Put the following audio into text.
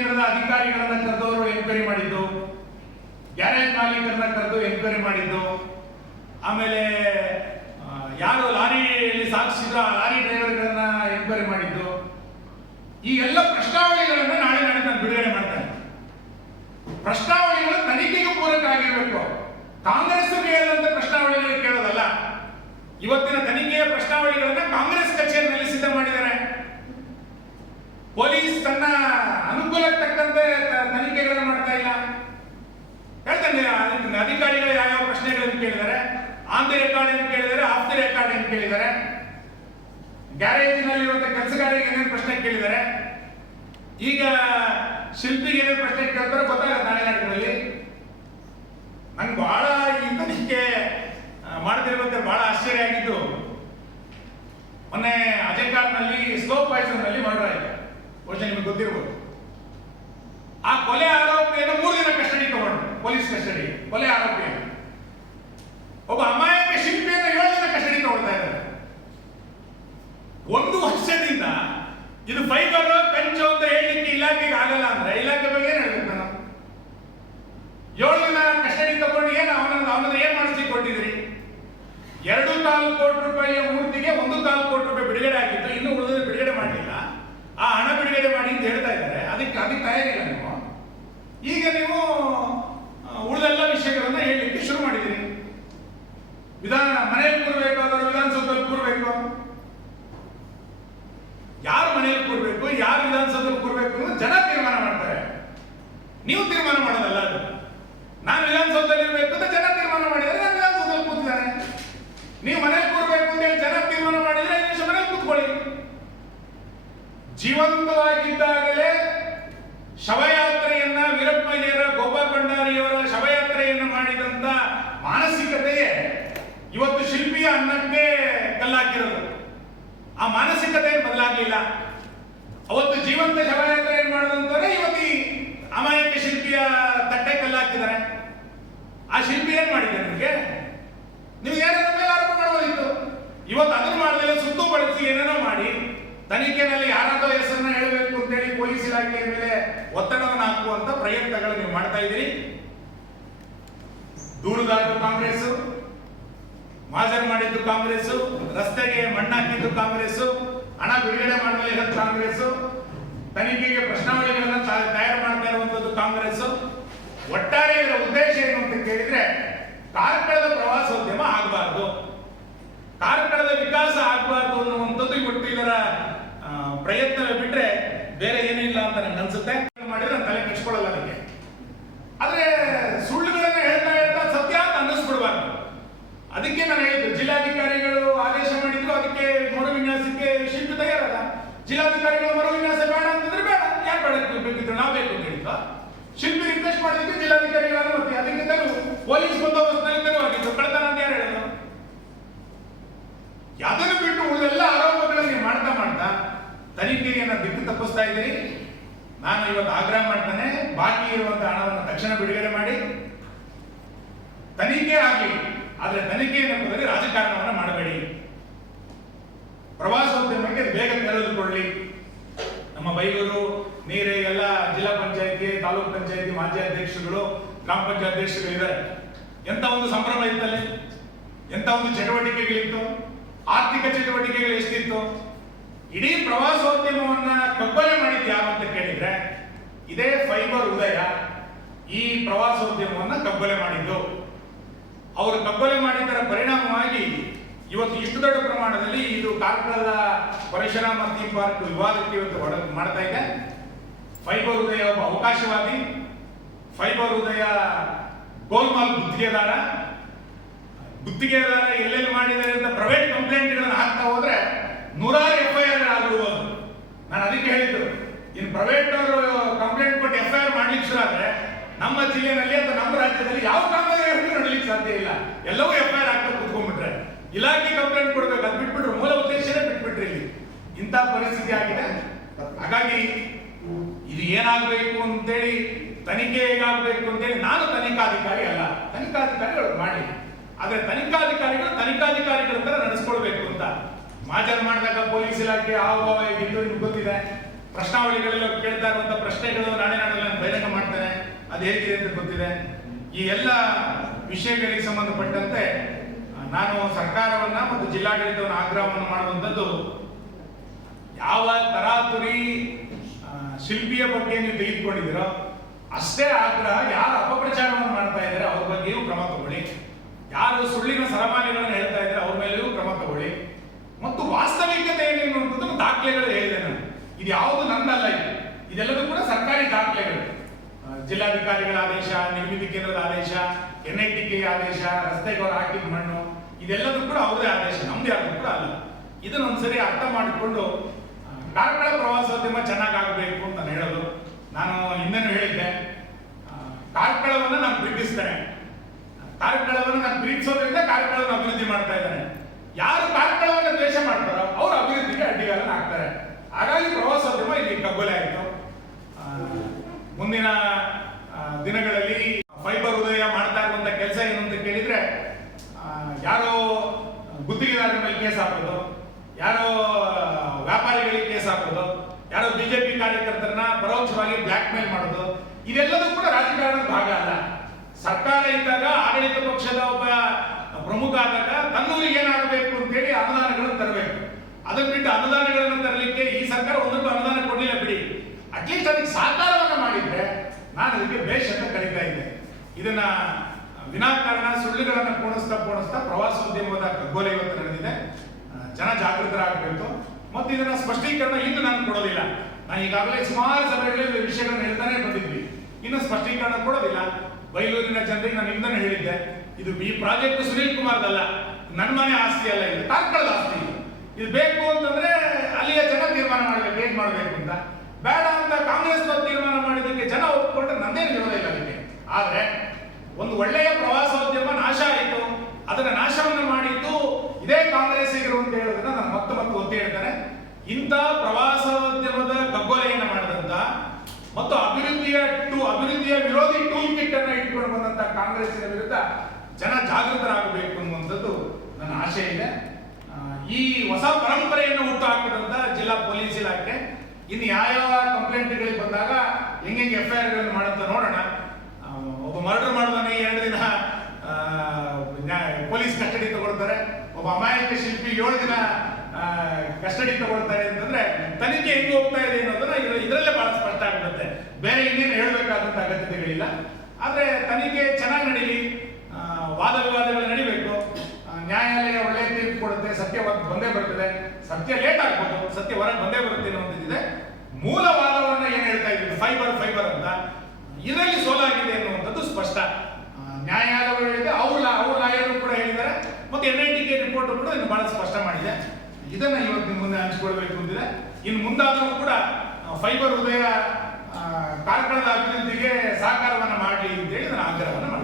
ಕೇಂದ್ರದ ಅಧಿಕಾರಿಗಳನ್ನ ಕರೆದವರು ಎನ್ಕ್ವೈರಿ ಮಾಡಿದ್ದು ಗ್ಯಾರೇಜ್ ಮಾಲೀಕರನ್ನ ಕರೆದು ಎನ್ಕ್ವೈರಿ ಮಾಡಿದ್ದು, ಆಮೇಲೆ ಯಾರು ಲಾರಿಯಲ್ಲಿ ಸಾಗಿಸಿದ್ರು ಲಾರಿ ಡ್ರೈವರ್ಗಳನ್ನ ಎನ್ಕ್ವೈರಿ ಮಾಡಿದ್ದು, ಈ ಎಲ್ಲ ಪ್ರಶ್ನಾವಳಿಗಳನ್ನ ನಾಳೆ ನಾಳೆ ನಾನು ಬಿಡುಗಡೆ ಮಾಡ್ತೇನೆ. ಪ್ರಶ್ನಾವಳಿಗಳು ತನಿಖೆಗೆ ಪೂರಕ ಆಗಿರಬೇಕು. ಕಾಂಗ್ರೆಸ್ ಕೇಳಿದಂತ ಪ್ರಶ್ನಾವಳಿಗಳು ಕೇಳೋದಲ್ಲ. ಇವತ್ತಿನ ತನಿಖೆಯ ಪ್ರಶ್ನಾವಳಿಗಳನ್ನ ಕಾಂಗ್ರೆಸ್ ಕಚೇರಿನಲ್ಲಿ ಸಿದ್ಧ ಮಾಡಿದ್ದಾರೆ ಪೊಲೀಸ್ ತನ್ನ ಅನುಕೂಲಕ್ಕೆ ತಕ್ಕಂತೆ ತನಿಖೆಗಳನ್ನು ಮಾಡ್ತಾ ಇಲ್ಲ. ಹೇಳ್ತಾನೆ ಅಧಿಕಾರಿಗಳು ಯಾವ್ಯಾವ ಪ್ರಶ್ನೆಗಳನ್ನು ಕೇಳಿದ್ದಾರೆ ಆನ್ ದಿ ರೆಕಾರ್ಡ್ ಏನು ಕೇಳಿದ್ದಾರೆ ಆಫ್ ದಿ ರೆಕಾರ್ಡ್ ಏನು ಕೇಳಿದ್ದಾರೆ. ಗ್ಯಾರೇಜಿನಲ್ಲಿರುವಂತಹ ಕೆಲಸಗಾರರಿಗೆ ಏನೇನು ಪ್ರಶ್ನೆ ಕೇಳಿದ್ದಾರೆ? ಈಗ ಶಿಲ್ಪಿಗೆ ಏನೇನು ಪ್ರಶ್ನೆ ಕೇಳ್ತಾರೆ ಗೊತ್ತಾಗುತ್ತೆ ನಾಳೆ ನಾಡಿನಲ್ಲಿ ನಂಗೆ ಬಹಳ ಈ ತನಿಖೆ ಮಾಡ್ತಿರ್ಬೇಕಾದ್ರೆ ಬಹಳ ಆಶ್ಚರ್ಯ ಆಗಿದ್ದು. ಮೊನ್ನೆ ಅಜಯ್ ಅಜಯಕಾರ್ನಲ್ಲಿ ಸ್ಲೋ ಪಾಯ್ಸನ್ನಲ್ಲಿ ಮರ್ಡರ್ ಆಯಿತು. ಬಹುಶಃ ನಿಮಗೆ ಗೊತ್ತಿರ್ಬೋದು. ಆ ಕೊಲೆ ಆರೋಪಿಯನ್ನು ಮೂರು ದಿನ ಕಸ್ಟಡಿ ತಗೊಂಡು, ಪೊಲೀಸ್ ಕಸ್ಟಡಿ, ಕೊಲೆ ಆರೋಪಿಯನ್ನು. ಒಬ್ಬ ಅಮಾಯಕ ಶಿಲ್ಪಿಯನ್ನು ಏಳು ದಿನ ಕಸ್ಟಡಿ ತಗೊಳ್ತಾ ಇದ್ದಾರೆ ಒಂದು ವರ್ಷದಿಂದ ಇದು ಫೈಬರ್ ಪೆಂಚು ಅಂತ ಹೇಳಲಿಕ್ಕೆ ಇಲಾಖೆಗೆ ಆಗಲ್ಲ ಅಂದ್ರೆ ಇಲಾಖೆ ಬಗ್ಗೆ ಏನ್ ಹೇಳ್ಬೇಕು ನಾನು ಏಳು ದಿನ ಕಸ್ಟಡಿ ತಗೊಂಡು ಏನು ಅವನನ್ನು ಅವನನ್ನ ಏನ್ ಮಾಡಿಸಿ ಕೊಟ್ಟಿದ್ರಿ ಎರಡು ಕಾಲು ಕೋಟಿ ರೂಪಾಯಿಯ ಮೂರ್ತಿಗೆ ಒಂದು ಕಾಲು ಕೋಟಿ ರೂಪಾಯಿ ಬಿಡುಗಡೆ ಆಗಿತ್ತು, ಇನ್ನು ಉಳಿದ ಬಿಡುಗಡೆ ಮಾಡಲಿಲ್ಲ. ಆ ಹಣ ಬಿಡುಗಡೆ ಮಾಡಿ ಅಂತ ಹೇಳ್ತಾ ಇದ್ದಾರೆ. ಅದಕ್ಕೆ ಅದಕ್ಕೆ ತಯಾರಿಲ್ಲ ಈಗ ನೀವು ಉಳಿದೆಲ್ಲ ವಿಷಯಗಳನ್ನ ಹೇಳಲಿಕ್ಕೆ ಶುರು ಮಾಡಿದಿರಿ ವಿಧಾನ, ಮನೆಯಲ್ಲಿ ಕೂರಬೇಕು ಅದರ ವಿಧಾನಸೌಧದಲ್ಲಿ ಕೂರಬೇಕು. ಯಾರು ಮನೆಯಲ್ಲಿ ಕೂರಬೇಕು, ಯಾರು ವಿಧಾನಸೌಧದಲ್ಲಿ ಕೂರಬೇಕು ಅಂತ ಜನ ತೀರ್ಮಾನ ಮಾಡ್ತಾರೆ. ನೀವು ತೀರ್ಮಾನ ಮಾಡೋದಲ್ಲ ಅದು. ನಾನು ವಿಧಾನಸೌಧದಲ್ಲಿ ಇರಬೇಕು ಅಂತ ಜನ ತೀರ್ಮಾನ ಮಾಡಿದರೆ ನಾನು ವಿಧಾನಸೌಧದಲ್ಲಿ ಕೂತಿದ್ದಾನೆ ನೀವು ಮನೆಯಲ್ಲಿ ಕೂರಬೇಕು ಅಂತ ಜನ ತೀರ್ಮಾನ ಮಾಡಿದರೆ ಐದು ನಿಮಿಷ ಮನೆಯಲ್ಲಿ ಕೂತ್ಕೊಳ್ಳಿ. ಜೀವಂತವಾಗಿದ್ದಾಗಲೇ ಶವಯಾತ್ರೆಯನ್ನ ಅನ್ನಕ್ಕೆ ಕಲ್ಲಾಕಿರೋದು ಆ ಮಾನಸಿಕತೆ ಬದಲಾಗಲಿಲ್ಲ. ಅವತ್ತು ಜೀವಂತ ಶವಯಾತ್ರೆ ಏನ್ ಮಾಡೋದಂತಂದ್ರೆ ಇವತ್ತು ಅಮಾಯಕ ಶಿಲ್ಪಿಯ ತಟ್ಟೆ ಕಲ್ಲಾಕಿದ್ದಾರೆ. ಆ ಶಿಲ್ಪಿ ಏನ್ ಮಾಡಿದೆ ನಿಮಗೆ? ನೀವು ಏನೇನೋ ಮೇಲೆ ಆರೋಪ ಮಾಡಬಹುದಿತ್ತು. ಇವತ್ತು ಅದನ್ನು ಮಾಡಲಿಲ್ಲ, ಸುತ್ತು ಬಳಸಿ ಏನೇನೋ ಮಾಡಿ. ತನಿಖೆನಲ್ಲಿ ಯಾರಾದರೂ ಹೆಸರನ್ನ ಹೇಳಬೇಕು ಅಂತೇಳಿ ಪೊಲೀಸ್ ಇಲಾಖೆಯ ಮೇಲೆ ಒತ್ತಡವನ್ನು ಹಾಕುವಂತ ಪ್ರಯತ್ನಗಳು ನೀವು ಮಾಡ್ತಾ ಇದ್ದೀರಿ. ದೂರುದಾರರು ಕಾಂಗ್ರೆಸ್ ಮಾಜರ್ ಮಾಡಿದ್ದು ಕಾಂಗ್ರೆಸ್ ರಸ್ತೆಗೆ ಮಣ್ಣಾಕಿದ್ದು ಕಾಂಗ್ರೆಸ್ ಹಣ ಬಿಡುಗಡೆ ಮಾಡಲು ಇರೋದು ಕಾಂಗ್ರೆಸ್ ತನಿಖೆಗೆ ಪ್ರಶ್ನಾವಳಿಗಳನ್ನು ತಯಾರು ಮಾಡ್ತಾ ಇರುವಂತದ್ದು ಕಾಂಗ್ರೆಸ್ ಒಟ್ಟಾರೆ ಇದರ ಉದ್ದೇಶ ಏನು ಅಂತ ಕೇಳಿದ್ರೆ, ಕಾರ್ಕಳದ ಪ್ರವಾಸೋದ್ಯಮ ಆಗಬಾರ್ದು. ಕಾರ್ಕಳದ ವಿಕಾಸ ಆಗಬಾರ್ದು ಅನ್ನುವಂಥದ್ದು ಇವತ್ತು ಇದರ ಪ್ರಯತ್ನವೇ ಬಿಟ್ರೆ ಬೇರೆ ಏನಿಲ್ಲ ಅಂತ ನನಗೆ ಅನ್ಸುತ್ತೆ ಮಾಡಿದ್ರೆ ನಾನು ತಲೆ ಕೆಡಿಸ್ಕೊಳ್ಳಲ್ಲ ಅದಕ್ಕೆ ಆದ್ರೆ ಸುಳ್ಳುಗಳನ್ನ ಹೇಳ್ತಾ ಹೇಳ್ತಾ ಸತ್ಯ ಅಂತ ಅನ್ನಿಸ್ಬಿಡ್ಬಾರ್ದು ಅದಕ್ಕೆ ನಾನು ಹೇಳಿದ್ದು ಜಿಲ್ಲಾಧಿಕಾರಿಗಳು ಆದೇಶ ಮಾಡಿದ್ರು ಅದಕ್ಕೆ ಮರು ವಿನ್ಯಾಸಕ್ಕೆ ಶಿಲ್ಪಿ ತಯಾರಲ್ಲ ಜಿಲ್ಲಾಧಿಕಾರಿಗಳು ಮರು ವಿನ್ಯಾಸ ಬೇಡ ಅಂತಂದ್ರೆ ಬೇಡ ಯಾರು ಬೇಡ ಬೇಕಿದ್ರು ನಾವು ಬೇಕು ಅಂತ ಹೇಳಿದ್ವಾ ಶಿಲ್ಪಿ ರಿಕ್ವೆಸ್ಟ್ ಮಾಡಿದ್ದಕ್ಕೆ ಜಿಲ್ಲಾಧಿಕಾರಿಗಳ ಅನುಮತಿ ಅದಕ್ಕೆ ತೆರವು ಪೊಲೀಸ್ ಬಂದೋಬಸ್ತ್ನಲ್ಲಿ ಅವರಿಗೆ ಚಪ್ಪಳತನ ಅಂತ ಯಾರು ಹೇಳೋದು ಯಾವುದನ್ನು ಬಿಟ್ಟು ಉಳಿದೆಲ್ಲ ಆರೋಪಗಳನ್ನು ಮಾಡ್ತಾ ಮಾಡ್ತಾ ತನಿಖೆಯನ್ನು ಬಿಟ್ಟು ತಪ್ಪಿಸ್ತಾ ಇದ್ದೀರಿ? ನಾನು ಇವತ್ತು ಆಗ್ರಹ ಮಾಡ್ತಾನೆ, ಬಾಕಿ ಇರುವಂತಹ ಹಣವನ್ನು ತಕ್ಷಣ ಬಿಡುಗಡೆ ಮಾಡಿ. ತನಿಖೆ ಆಗಲಿ, ಆದರೆ ತನಿಖೆ ಎನ್ನುವುದರಲ್ಲಿ ರಾಜಕಾರಣವನ್ನು ಮಾಡಬೇಡಿ. ಪ್ರವಾಸೋದ್ಯಮಕ್ಕೆ ಬೇಗ ತೆರೆದುಕೊಳ್ಳಿ. ನಮ್ಮ ಬೈಗೂರು, ನೀರೆ, ಎಲ್ಲ ಜಿಲ್ಲಾ ಪಂಚಾಯತಿ, ತಾಲೂಕ್ ಪಂಚಾಯತಿ ಮಾಜಿ ಅಧ್ಯಕ್ಷರುಗಳು ಗ್ರಾಮ ಪಂಚಾಯತ್ ಅಧ್ಯಕ್ಷರುಗಳಿದ್ದಾರೆ ಎಂತ ಒಂದು ಸಂಭ್ರಮ ಇತ್ತಲ್ಲಿ? ಎಂತ ಒಂದು ಚಟುವಟಿಕೆಗಳಿತ್ತು? ಆರ್ಥಿಕ ಚಟುವಟಿಕೆಗಳು ಎಷ್ಟಿತ್ತು? ಇಡೀ ಪ್ರವಾಸೋದ್ಯಮವನ್ನ ಕಬ್ಬಲೆ ಮಾಡಿದ್ದು ಯಾರು ಅಂತ ಕೇಳಿದ್ರೆ, ಇದೇ ಫೈಬರ್ ಉದಯ ಈ ಪ್ರವಾಸೋದ್ಯಮವನ್ನ ಕಬ್ಬಲೆ ಮಾಡಿದ್ದು. ಅವರು ಕಬ್ಬಲೆ ಮಾಡಿದ್ದರ ಪರಿಣಾಮವಾಗಿ ಇವತ್ತು ಇಷ್ಟು ದೊಡ್ಡ ಪ್ರಮಾಣದಲ್ಲಿ ಇದು ಕಾರ್ಕಳದ ಪರಿಸರ ಥೀಮ್ ಪಾರ್ಕ್ ವಿವಾದಕ್ಕೆ ಇವತ್ತು ಮಾಡ್ತಾ ಇದೆ. ಫೈಬರ್ ಉದಯ ಒಬ್ಬ ಅವಕಾಶವಾದಿ. ಫೈಬರ್ ಉದಯ, ಗೋಲ್ಮಾಲ್ ಗುತ್ತಿಗೆದಾರ ಗುತ್ತಿಗೆದಾರ ಎಲ್ಲೆಲ್ಲಿ ಮಾಡಿದ್ದಾರೆ ಅಂತ ಪ್ರೈವೇಟ್ ಕಂಪ್ಲೇಂಟ್ಗಳನ್ನು ಹಾಕ್ತಾ ಹೋದ್ರೆ ನೂರಾರು ಎಫ್ ಐ ಆರ್ ಆಗಿರ್ಬೋದು ನಾನು ಅದಕ್ಕೆ ಹೇಳಿದ್ದು ಇನ್ನು ಪ್ರೈವೇಟ್ ಅವರು ಕಂಪ್ಲೇಂಟ್ ಕೊಟ್ಟು ಎಫ್ ಐ ಆರ್ ಮಾಡ್ಲಿಕ್ಕೆ ಶುರು ಆದ್ರೆ ನಮ್ಮ ಜಿಲ್ಲೆನಲ್ಲಿ ಅಥವಾ ನಮ್ಮ ರಾಜ್ಯದಲ್ಲಿ ಯಾವ ಕಾಮಗಾರಿಗಳು ನಡೀಲಿಕ್ಕೆ ಸಾಧ್ಯ ಇಲ್ಲ. ಎಲ್ಲವೂ ಎಫ್ ಐ ಆರ್ ಹಾಕ್ತಾ ಕೂತ್ಕೊಂಡ್ಬಿಟ್ರೆ. ಇಲಾಖೆ ಕಂಪ್ಲೇಂಟ್ ಕೊಡ್ಬೇಕು, ಅದು ಬಿಟ್ಬಿಟ್ರು ಮೂಲ ಉದ್ದೇಶನೇ ಬಿಟ್ಬಿಟ್ರಿ ಇಲ್ಲಿ. ಇಂಥ ಪರಿಸ್ಥಿತಿ ಆಗಿದೆ. ಹಾಗಾಗಿ ಇದು ಏನಾಗಬೇಕು ಅಂತೇಳಿ ತನಿಖೆ ಹೇಗಾಗಬೇಕು ಅಂತೇಳಿ ನಾನು ತನಿಖಾಧಿಕಾರಿ ಅಲ್ಲ. ತನಿಖಾಧಿಕಾರಿಗಳು ಮಾಡಿ. ಆದ್ರೆ ತನಿಖಾಧಿಕಾರಿಗಳು ತನಿಖಾಧಿಕಾರಿಗಳ ತರ ನಡೆಸ್ಕೊಳ್ಬೇಕು ಅಂತ. ಮಾಜರ್ ಮಾಡಿದಾಗ ಪೊಲೀಸ್ ಇಲಾಖೆ ಹಾವಭಾವ ಹೇಗಿತ್ತು ನಿಮ್ಗೆ ಗೊತ್ತಿದೆ. ಪ್ರಶ್ನಾವಳಿಗಳೆಲ್ಲ ಕೇಳ್ತಾ ಇರುವಂತ ಪ್ರಶ್ನೆಗಳು ನಾಳೆ ನಾಳೆ ನಾನು ಬಹಿರಂಗ ಮಾಡ್ತೇನೆ. ಅದು ಹೇಗಿದೆ ಅಂತ ಗೊತ್ತಿದೆ. ಈ ಎಲ್ಲ ವಿಷಯಗಳಿಗೆ ಸಂಬಂಧಪಟ್ಟಂತೆ ನಾನು ಸರ್ಕಾರವನ್ನ ಮತ್ತು ಜಿಲ್ಲಾಡಳಿತವನ್ನ ಆಗ್ರಹವನ್ನು ಮಾಡುವಂಥದ್ದು, ಯಾವ ತರಾತುರಿ ಶಿಲ್ಪಿಯ ಬಗ್ಗೆ ನೀವು ತೆಗೆದುಕೊಂಡಿದ್ದೀರೋ ಅಷ್ಟೇ ಆಗ್ರಹ ಯಾರು ಅಪಪ್ರಚಾರವನ್ನು ಮಾಡ್ತಾ ಇದ್ದಾರೆ, ಅವ್ರ ಬಗ್ಗೆಯೂ ಕ್ರಮ ತಗೊಳ್ಳಿ. ಯಾರು ಸುಳ್ಳಿನ ಸರಮಾಲೆಗಳನ್ನು ಹೇಳ್ತಾ ಇದ್ದಾರೆ, ಅವ್ರ ಮೇಲೆಯೂ ಕ್ರಮ ತಗೊಳ್ಳಿ. ಮತ್ತು ವಾಸ್ತವಿಕತೆ ಏನೇನು ಅನ್ನೋದನ್ನು ದಾಖಲೆಗಳು ಹೇಳಿದೆ ನಾನು. ಇದು ಯಾವುದು ನಂದಲ್ಲ ಇದು. ಇದೆಲ್ಲದೂ ಕೂಡ ಸರ್ಕಾರಿ ದಾಖಲೆಗಳು. ಜಿಲ್ಲಾಧಿಕಾರಿಗಳ ಆದೇಶ, ನಿರ್ಮಿತಿ ಕೇಂದ್ರದ ಆದೇಶ ಎನ್ ಐ ಟಿ ಆದೇಶ, ರಸ್ತೆಗೆ ಅವ್ರು ಹಾಕಿದ ಮಣ್ಣು, ಇದೆಲ್ಲದೂ ಕೂಡ ಅವರದೇ ಆದೇಶ, ನಮ್ದು ಯಾರು ಕೂಡ ಅಲ್ಲ. ಇದನ್ನೊಂದ್ಸರಿ ಅರ್ಥ ಮಾಡಿಕೊಂಡು ಕಾರ್ಕಳ ಪ್ರವಾಸೋದ್ಯಮ ಚೆನ್ನಾಗಾಗಬೇಕು ಅಂತ ಹೇಳೋದು. ನಾನು ಹಿಂದೆನೂ ಹೇಳಿದ್ದೆ? ಕಾರ್ಕಳವನ್ನು ನಾನು ಪ್ರೀತಿಸ್ತೇನೆ. ಕಾರ್ಕಳವನ್ನು ನಾನು ಪ್ರೀತಿಸೋದ್ರಿಂದ ಕಾರ್ಕಳವನ್ನು ಅಭಿವೃದ್ಧಿ ಮಾಡ್ತಾ ಇದ್ದಾನೆ. ಯಾರು ಕಾರ್ಕಳವನ್ನು ದ್ವೇಷ ಮಾಡ್ತಾರೋ ಅವರು ಅಭಿವೃದ್ಧಿಗೆ ಅಡ್ಡಿಗಾಲನ್ನು ಹಾಕ್ತಾರೆ ಹಾಗಾಗಿ ಪ್ರವಾಸೋದ್ಯಮ ಇಲ್ಲಿ ಕಗ್ಗೊಲೆ ಆಯಿತು. ಮುಂದಿನ ದಿನಗಳಲ್ಲಿ ಫೈಬರ್ ಉದಯ ಮಾಡ್ತಾ ಇರುವಂತ ಕೆಲಸ ಏನು ಅಂತ ಕೇಳಿದ್ರೆ ಯಾರೋ ಗುತ್ತಿಗೆದಾರರ ಮೇಲೆ ಕೇಸ್ ಹಾಕೋದು, ಯಾರೋ ವ್ಯಾಪಾರಿಗಳಿಗೆ ಕೇಸ್ ಹಾಕೋದು, ಯಾರೋ ಬಿಜೆಪಿ ಕಾರ್ಯಕರ್ತರನ್ನ ಪರೋಕ್ಷವಾಗಿ ಬ್ಲಾಕ್ ಮೇಲ್ ಮಾಡೋದು ಇದೆಲ್ಲದೂ ಕೂಡ ರಾಜಕಾರಣದ ಭಾಗ ಅಲ್ಲ. ಸರ್ಕಾರ ಇದ್ದಾಗ ಆಡಳಿತ ಪಕ್ಷದ ಒಬ್ಬ ಪ್ರಮುಖ ಆದಾಗ ತನ್ನೂರಿಗೆ ಏನಾಗಬೇಕು ಅಂತೇಳಿ ಅನುದಾನಗಳನ್ನು ತರಬೇಕು. ಅದನ್ನ ಬಿಟ್ಟು ಅನುದಾನಗಳನ್ನು ತರಲಿಕ್ಕೆ ಈ ಸರ್ಕಾರ ಒಂದೊಂದು ಅನುದಾನ ಕೊಡಲಿಲ್ಲ ಬಿಡಿ. ಅಟ್ಲೀಸ್ಟ್ ಅದಕ್ಕೆ ಸಹಕಾರವನ್ನು ಮಾಡಿದ್ರೆ ನಾನು ಅದಕ್ಕೆ ಬೇಷ್ ಅಂತ ಕರೀತಾ ಇದ್ದೆ. ಇದನ್ನ ವಿನಾಕಾರಣ ಸುಳ್ಳುಗಳನ್ನು ಪೋಣಿಸ್ತಾ ಪೋಣಿಸ್ತಾ ಪ್ರವಾಸೋದ್ಯಮದ ಕಗ್ಗೋಲೆ ಇವತ್ತು ನಡೆದಿದೆ. ಜನ ಜಾಗೃತರಾಗಬೇಕು. ಮತ್ತು ಇದನ್ನ ಸ್ಪಷ್ಟೀಕರಣ ಇನ್ನು ನಾನು ಕೊಡೋದಿಲ್ಲ. ಈಗಾಗಲೇ ಸುಮಾರು ಸಭೆಗಳಲ್ಲಿ ವಿಷಯಗಳನ್ನ ಹೇಳ್ತಾನೆ ಬಂದಿದ್ವಿ. ಇನ್ನು ಸ್ಪಷ್ಟೀಕರಣ ಕೊಡೋದಿಲ್ಲ. ಬೈಲೂರಿನ ಜನರಿಗೆ ನಾನು ಇಂದನೇ ಹೇಳಿದ್ದೆ, ಇದು ಈ ಪ್ರಾಜೆಕ್ಟ್ ಸುನೀಲ್ ಕುಮಾರ್ದಲ್ಲ ನನ್ನ ಮನೆ ಆಸ್ತಿ ಅಲ್ಲ ಇದು ತಾತ್ಕಾಲದ ಆಸ್ತಿ ಇದು. ಬೇಕು ಅಂತಂದ್ರೆ ಅಲ್ಲಿಯ ಜನ ತೀರ್ಮಾನ ಮಾಡಬೇಕು, ಏನ್ ಮಾಡಬೇಕು ಅಂತ. ಬೇಡ ಅಂತ ಕಾಂಗ್ರೆಸ್ ತೀರ್ಮಾನ ಮಾಡಿದ್ದಕ್ಕೆ ಜನ ಒಪ್ಪಿಕೊಂಡ್ರೆ ನಂದೇನು ವಿರೋಧ ಇಲ್ಲ ಅದಕ್ಕೆ ಆದ್ರೆ ಒಂದು ಒಳ್ಳೆಯ ಪ್ರವಾಸೋದ್ಯಮ ನಾಶ ಆಯಿತು, ಅದನ್ನ ನಾಶವನ್ನು ಮಾಡಿದ್ದು ಇದೇ ಕಾಂಗ್ರೆಸ್ ಅಂತ ಹೇಳೋದನ್ನ ನಾನು ಮತ್ತೆ ಮತ್ತೆ ಒತ್ತಿ ಹೇಳ್ತಾರೆ ಇಂಥ ಪ್ರವಾಸೋದ್ಯಮದ ಕಿಟ್ ಬಂದಂತಹ ಕಾಂಗ್ರೆಸ್ಸಿನ ವಿರುದ್ಧ ಜನ ಜಾಗೃತರಾಗಬೇಕು ಅನ್ನುವಂಥದ್ದು ನನ್ನ ಆಶೆ ಇದೆ. ಈ ಹೊಸ ಪರಂಪರೆಯನ್ನು ಹುಟ್ಟು ಹಾಕಿದಂತ ಜಿಲ್ಲಾ ಪೊಲೀಸ್ ಇಲಾಖೆ ಇನ್ನು ಯಾವ್ಯಾವ ಕಂಪ್ಲೇಂಟ್ಗಳಿಗೆ ಬಂದಾಗ ಹೆಂಗೆಂಗೆ ಎಫ್ ಐ ಆರ್ಗಳನ್ನು ಮಾಡುತ್ತ ನೋಡೋಣ. ಒಬ್ಬ ಮರ್ಡರ್ ಮಾಡಿದಾನೆ ಎರಡು ದಿನ ಪೊಲೀಸ್ ಕಸ್ಟಡಿ ತಗೊಳ್ತಾರೆ. ಒಬ್ಬ ಅಮಾಯಕ ಶಿಲ್ಪಿ ಏಳು ದಿನ ಕಸ್ಟಡಿ ತಗೊಳ್ತಾರೆ ಅಂತಂದ್ರೆ ತನಿಖೆ ಹೆಂಗ್ ಹೋಗ್ತಾ ಇದೆ ಅನ್ನೋದನ್ನ ಇದ್ರ- ಇದರಲ್ಲೇ ಬಹಳ ಸ್ಪಷ್ಟ ಆಗಿರುತ್ತೆ ಬೇರೆ ಇನ್ನೇನು ಹೇಳಬೇಕಾದಂತ ಅಗತ್ಯತೆಗಳಿಲ್ಲ. ಆದ್ರೆ ತನಿಖೆ ಚೆನ್ನಾಗಿ ನಡೀಲಿ. ವಾದ ವಿವಾದಗಳು ನಡಿಬೇಕು. ನ್ಯಾಯಾಲಯ ಒಳ್ಳೆ ತೀರ್ಪು ಕೊಡುತ್ತೆ ಸತ್ಯ ಬಂದೇ ಬರ್ತದೆ. ಸತ್ಯ ಲೇಟ್ ಆಗ್ಬೋದು ಸತ್ಯ ಹೊರಗೆ ಬಂದೇ ಬರುತ್ತೆ ಅನ್ನುವಂಥದ್ದಿದೆ ಮೂಲ ವಾದವನ್ನ ಏನು ಹೇಳ್ತಾ ಇದ್ದೀವಿ? ಫೈಬರ್ ಫೈಬರ್ ಅಂತ. ಇದರಲ್ಲಿ ಸೋಲಾಗಿದೆ ಅನ್ನುವಂಥದ್ದು ಸ್ಪಷ್ಟ. ನ್ಯಾಯಾಲಯಗಳು ಹೇಳಿದೆ ಅವ್ರ ಅವ್ರ ಲಾಯರು ಕೂಡ ಹೇಳಿದ್ದಾರೆ. ಮತ್ತು N I T K report ಕೂಡ ಇನ್ನು ಬಹಳ ಸ್ಪಷ್ಟ ಮಾಡಿದೆ. ಇದನ್ನ ಇವತ್ತು ಮುಂದೆ ಹಂಚಿಕೊಳ್ಬೇಕು ಅಂದಿದೆ ಇನ್ನು ಮುಂದಾದರೂ ಕೂಡ ಫೈಬರ್ ಉದಯ ಆ, ಕಾರ್ಕಳದ ಅಭಿವೃದ್ಧಿಗೆ ಸಹಕಾರವನ್ನು ಮಾಡಲಿ ಅಂತೇಳಿ ನಾನು ಆಗ್ರಹವನ್ನು